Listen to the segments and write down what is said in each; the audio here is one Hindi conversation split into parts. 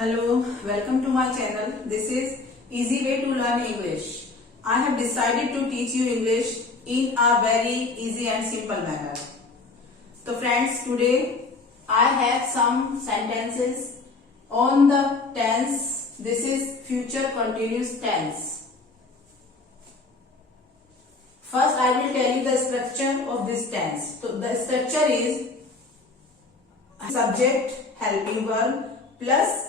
Hello, welcome to my channel. This is Easy Way to Learn English. I have decided to teach you English in a very easy and simple manner. So friends, today I have some sentences on the tense. This is future continuous tense. First I will tell you the structure of this tense. So the structure is subject, helping verb plus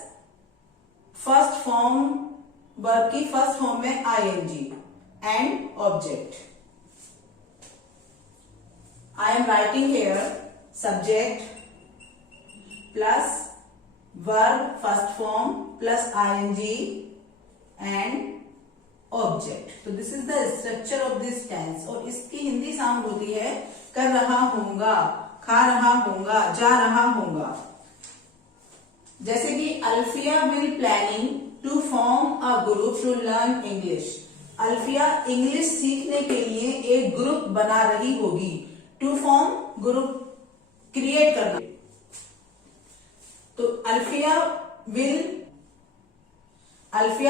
first form verb की फर्स्ट फॉर्म में ING and object. I am writing here subject plus verb first form plus ING and object. तो this is the structure of this tense. और इसकी हिंदी साउंड होती है कर रहा हूंगा, खा रहा हूंगा, जा रहा हूंगा. जैसे कि Alfiya will planning to form a group to learn English. Alfiya English सीखने के लिए एक ग्रुप बना रही होगी. टू फॉर्म ग्रुप क्रिएट करना. तो Alfiya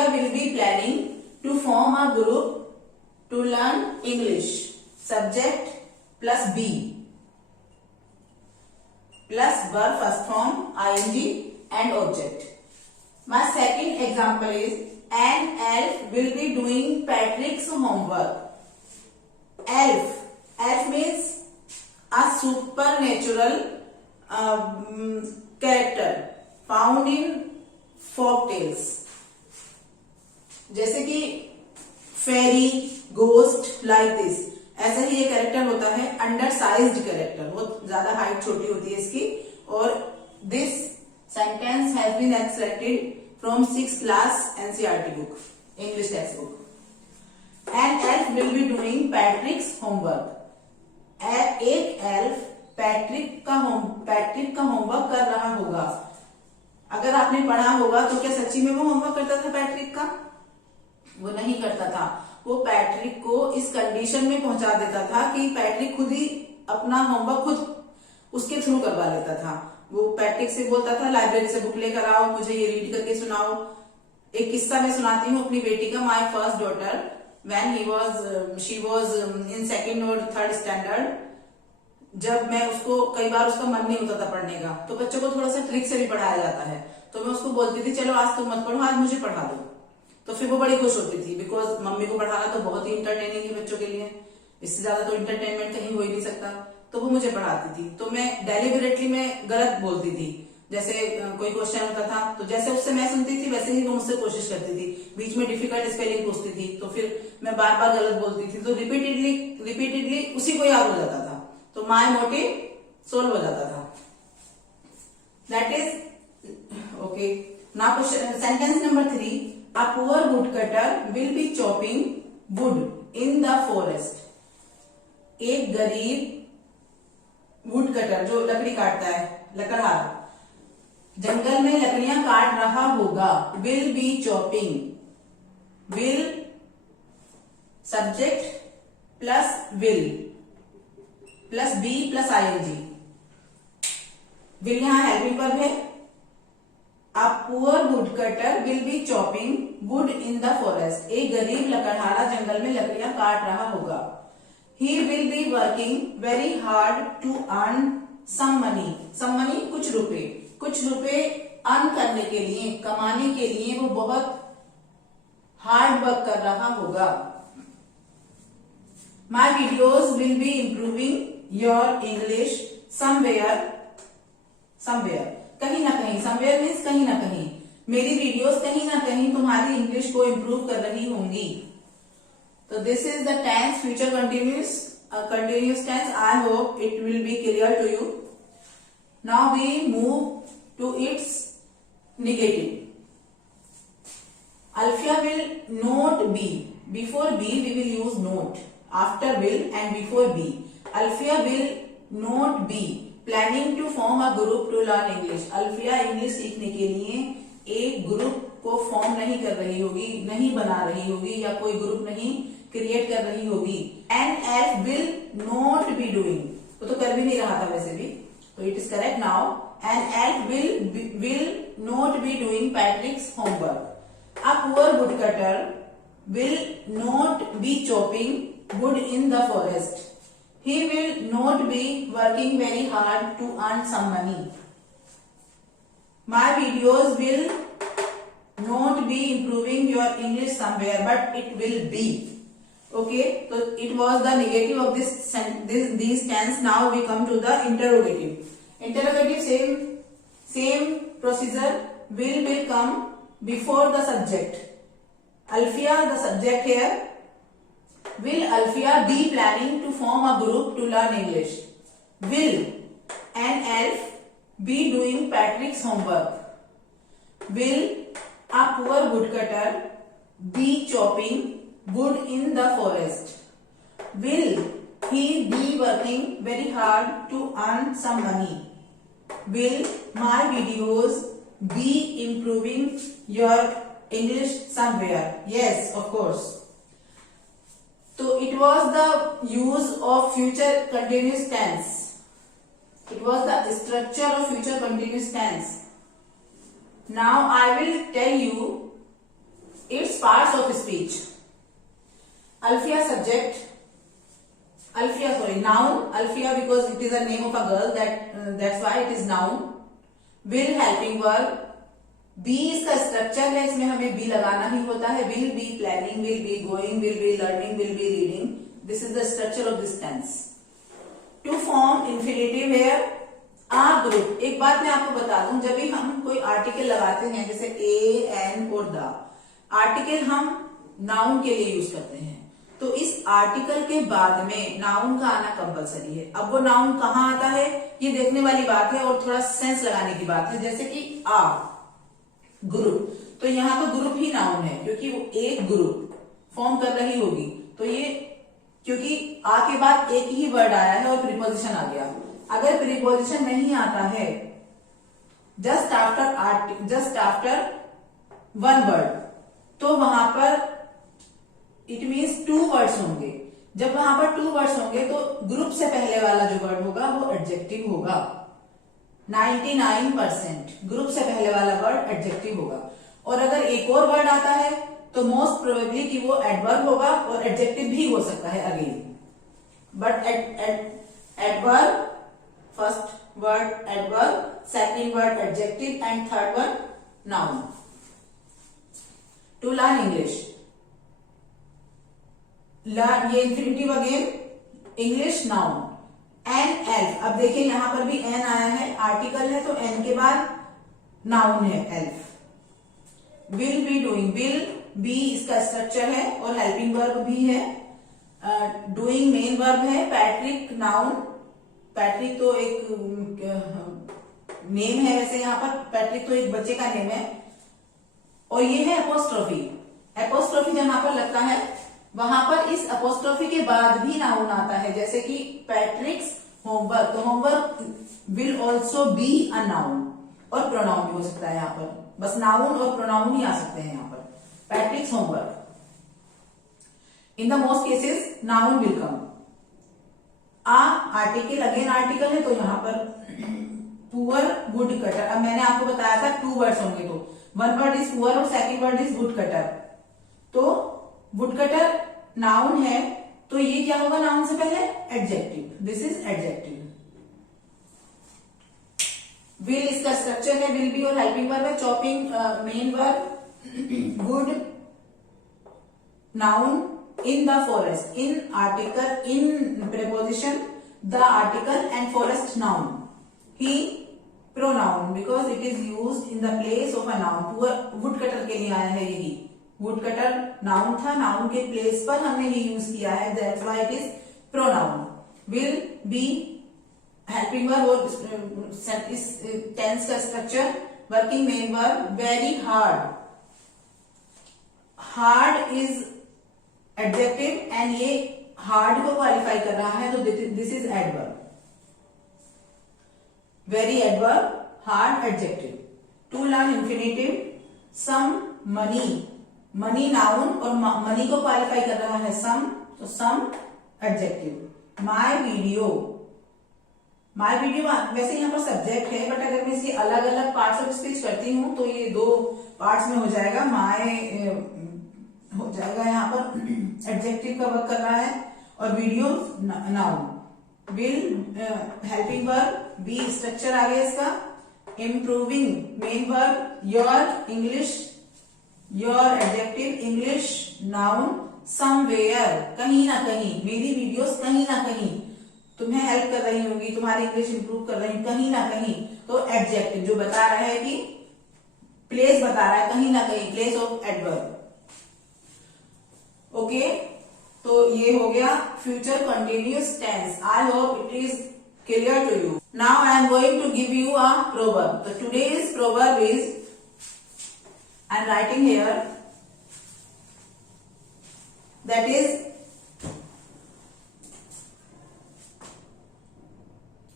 will be planning to form a group to learn English. Subject plus B plus verb first form ING and object. My second example is an elf will be doing Patrick's homework. Elf means a supernatural character found in folk tales. जैसे कि फेरी, गोस्ट, लाइक दिस. ऐसा ही ये कैरेक्टर होता है. अंडर साइज्ड कैरेक्टर, बहुत ज्यादा हाइट छोटी होती है इसकी. और this sentence has been extracted from 6th class NCERT book, English textbook. An elf will be doing Patrick's homework. एक elf पैट्रिक का होमवर्क कर रहा होगा. अगर आपने पढ़ा होगा तो क्या सच्ची में वो होमवर्क करता था पैट्रिक का? वो नहीं करता था. वो पैट्रिक को इस कंडीशन में पहुंचा देता था कि पैट्रिक खुद ही अपना होमवर्क खुद उसके थ्रू करवा लेता था. वो पैट्रिक से बोलता था लाइब्रेरी से बुक लेकर आओ, मुझे ये रीड करके सुनाओ. एक किस्सा मैं सुनाती हूँ अपनी बेटी का. My first daughter when she was in second और थर्ड स्टैंडर्ड. जब मैं उसको कई बार उसका मन नहीं होता था पढ़ने का, तो बच्चों को थोड़ा सा ट्रिक से भी पढ़ाया जाता है. तो मैं उसको बोलती थी चलो आज तुम मत पढ़ो, आज मुझे पढ़ा दो. तो फिर वो बड़ी खुश होती थी, बिकॉज मम्मी को पढ़ाना तो बहुत ही इंटरटेनिंग है बच्चों के लिए. इससे ज्यादा तो इंटरटेनमेंट कहीं हो ही नहीं सकता. तो वो मुझे पढ़ाती थी. तो मैं डेलिबरेटली मैं गलत बोलती थी. जैसे कोई क्वेश्चन होता था तो जैसे उससे मैं सुनती थी वैसे ही वो मुझसे कोशिश करती थी. बीच में डिफिकल्ट स्पेलिंग पूछती थी तो फिर मैं बार बार गलत बोलती थी. तो रिपीटेडली उसी को याद हो जाता था. तो माय मोटिव सोल्व हो जाता था. That is okay. Now sentence number 3. A poor wood cutter will be chopping wood in the forest. एक गरीब वुड कटर जो लकड़ी काटता है, लकड़हारा, जंगल में लकड़ियां काट रहा होगा. Will be chopping. Will subject plus will plus B plus ING. Will यहां हेल्पिंग वर्ब है. A poor wood cutter will be chopping wood in the forest. एक गरीब लकड़हारा जंगल में लकड़ियां काट रहा होगा. He will be working very hard to earn some money. Some money कुछ रुपए अर्न करने के लिए, कमाने के लिए वो बहुत हार्ड वर्क कर रहा होगा. My videos will be improving your English somewhere. कहीं ना कहीं. somewhere means कहीं ना कहीं. मेरी वीडियोस कहीं ना कहीं तुम्हारी इंग्लिश को इम्प्रूव कर रही होंगी. So this is the tense future continuous tense. I hope it will be clear to you. Now we move to its negative. Alfia will not be. Before be we will use not. After will and before be. Alfia will not be planning to form a group to learn English. Alfia English सीखने के लिए एक ग्रुप को फॉर्म नहीं कर रही होगी, नहीं बना रही होगी, या कोई ग्रुप नहीं क्रिएट कर रही होगी. An elf will not be doing. वो तो कर भी नहीं रहा था वैसे भी. तो it is correct. Now an elf will not be doing Patrick's homework. A poor woodcutter will not be chopping wood in the forest. He will not be working very hard to earn some money. My videos will not be improving your English somewhere, but it will be. Okay, so it was the negative of these tense. Now we come to the interrogative. Interrogative, same procedure. Will come before the subject. Alfia, the subject here. Will Alfia be planning to form a group to learn English? Will an elf be doing Patrick's homework? Will a poor woodcutter be chopping wood in the forest? Will he be working very hard to earn some money? Will my videos be improving your English somewhere? Yes, of course. So it was the use of future continuous tense. It was the structure of future continuous tense. Now I will tell you its parts of speech. Alfia subject. Noun. Alfia because it is a name of a girl, that's why it is noun. Will helping verb. Be इसका स्ट्रक्चर है, इसमें हमें बी लगाना ही होता है. Will be planning, will be going, will be learning, will be reading. This is the structure of this tense. To form infinitive here a group. एक बात मैं आपको बता दूं, जब भी हम कोई आर्टिकल लगाते हैं जैसे ए, एन और द, आर्टिकल हम नाउन के लिए यूज करते हैं, तो इस आर्टिकल के बाद में नाउन का आना कंपलसरी है. अब वो नाउन कहाँ आता है ये देखने वाली बात है और थोड़ा सेंस लगाने की बात है. जैसे कि आ ग्रुप, तो यहाँ तो ग्रुप ही नाउन है क्योंकि वो एक ग्रुप फॉर्म कर रही होगी. तो ये क्योंकि आ के बाद एक ही वर्ड आया है और प्रीपोजिशन आ गया. अगर प्रीपोजिशन नहीं आता है जस्ट आफ्टर वन वर्ड, तो वहां पर इट मीन्स टू वर्ड्स होंगे. जब वहां पर टू वर्ड्स होंगे तो ग्रुप से पहले वाला जो वर्ड होगा वो एडजेक्टिव होगा. 99% ग्रुप से पहले वाला वर्ड एडजेक्टिव होगा. और अगर एक और वर्ड आता है तो मोस्ट प्रोबेबली कि वो एडवर्ब होगा और एडजेक्टिव भी हो सकता है again. But adverb, first word adverb, second word adjective and third word noun. To learn English, ये infinitive again English noun. An elf, अब देखिए यहां पर भी एन आया है, आर्टिकल है तो एन के बाद नाउन है elf. Will be doing, will be इसका स्ट्रक्चर है और हेल्पिंग वर्ब भी है. डूइंग मेन वर्ब है. पैट्रिक नाउन, पैट्रिक तो एक नेम है वैसे, यहाँ पर पैट्रिक तो एक बच्चे का नेम है. और ये है अपोस्ट्रोफी. अपोस्ट्रोफी जहां पर लगता है वहां पर इस अपोस्ट्रोफी के बाद भी नाउन आता है, जैसे कि पैट्रिक्स होमवर्क, तो homework will also be a noun. और प्रोनाउन भी हो सकता है यहाँ पर, बस नाउन और प्रोनाउन ही आ सकते हैं यहाँ पर. पैट्रिक्स homework. In the most cases noun will come. Article again article है तो यहाँ पर पुअर वुड कटर. अब मैंने आपको बताया था टू वर्ड्स होंगे, तो वन वर्ड इज पुअर और second word is would cutter. तो वुड कटर नाउन है तो ये क्या होगा नाउन से पहले adjective. This is adjective. Will इसका स्ट्रक्चर है, विल बी और हेल्पिंग वर्ब है. Chopping main verb, would noun. In the forest, in article, in preposition, the article and forest noun. He pronoun because it is used in the place of a noun. Poor wood cutter के लिए आया है यही. वुड कटर नाउन था, नाउन के प्लेस पर हमने ही यूज किया है, that's why it is pronoun. Will be helping verb और इस टेंस का structure working main verb. Very hard, hard is adjective and ये हार्ड को क्वालिफाई कर रहा है तो this is adverb. Very adverb, hard adjective. To learn infinitive. Some money, money noun और मनी को क्वालिफाई कर रहा है सम, तो some adjective. My video, my video वैसे यहाँ पर सब्जेक्ट है, बट अगर मैं इसके अलग अलग पार्ट्स ऑफ स्पीच करती हूँ तो ये 2 पार्ट्स में हो जाएगा। माई हो जाएगा यहाँ पर एडजेक्टिव का वर्क कर रहा है, और video noun. Will helping verb, be structure आ गया इसका, improving main verb, your English, your adjective English noun, somewhere कहीं ना कहीं, मेरी वीडियोस कहीं ना कहीं तुम्हें हेल्प कर रही होंगी, तुम्हारी इंग्लिश इंप्रूव कर रही कहीं ना कहीं, तो एडजेक्टिव जो बता रहा है कि प्लेस बता रहा है कहीं ना कहीं, प्लेस ऑफ एडवर्ब। ओके, तो ये हो गया future continuous tense. I hope it is clear to you. Now I am going to give you a proverb. तो today's proverb is, I am writing here, that is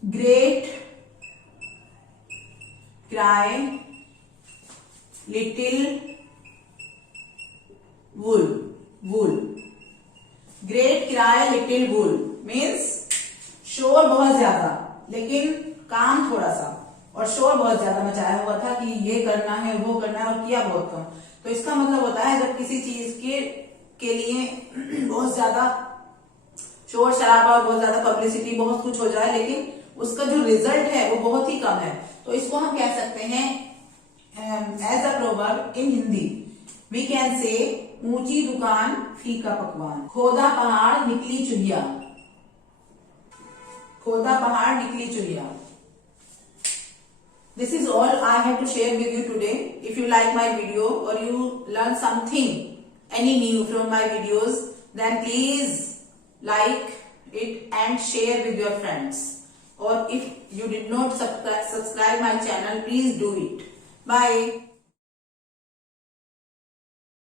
great cry little wool, wool, great cry little wool means शोर बहुत ज्यादा लेकिन काम थोड़ा सा, और शोर बहुत ज्यादा मचाया हुआ था कि ये करना है वो करना है, और किया बहुत कम। तो इसका मतलब होता है जब किसी चीज के लिए बहुत ज्यादा शोर शराबा, बहुत ज्यादा पब्लिसिटी, बहुत कुछ हो जाए, लेकिन उसका जो रिजल्ट है वो बहुत ही कम है, तो इसको हम कह सकते हैं as a proverb in Hindi we can say ऊंची दुकान फीका पकवान, खोदा पहाड़ निकली चुहिया, खोदा पहाड़ निकली चुहिया। This is all I have to share with you today. If you like my video or you learn something any new from my videos, then please like it and share with your friends. Or if you did not subscribe my channel, please do it. Bye.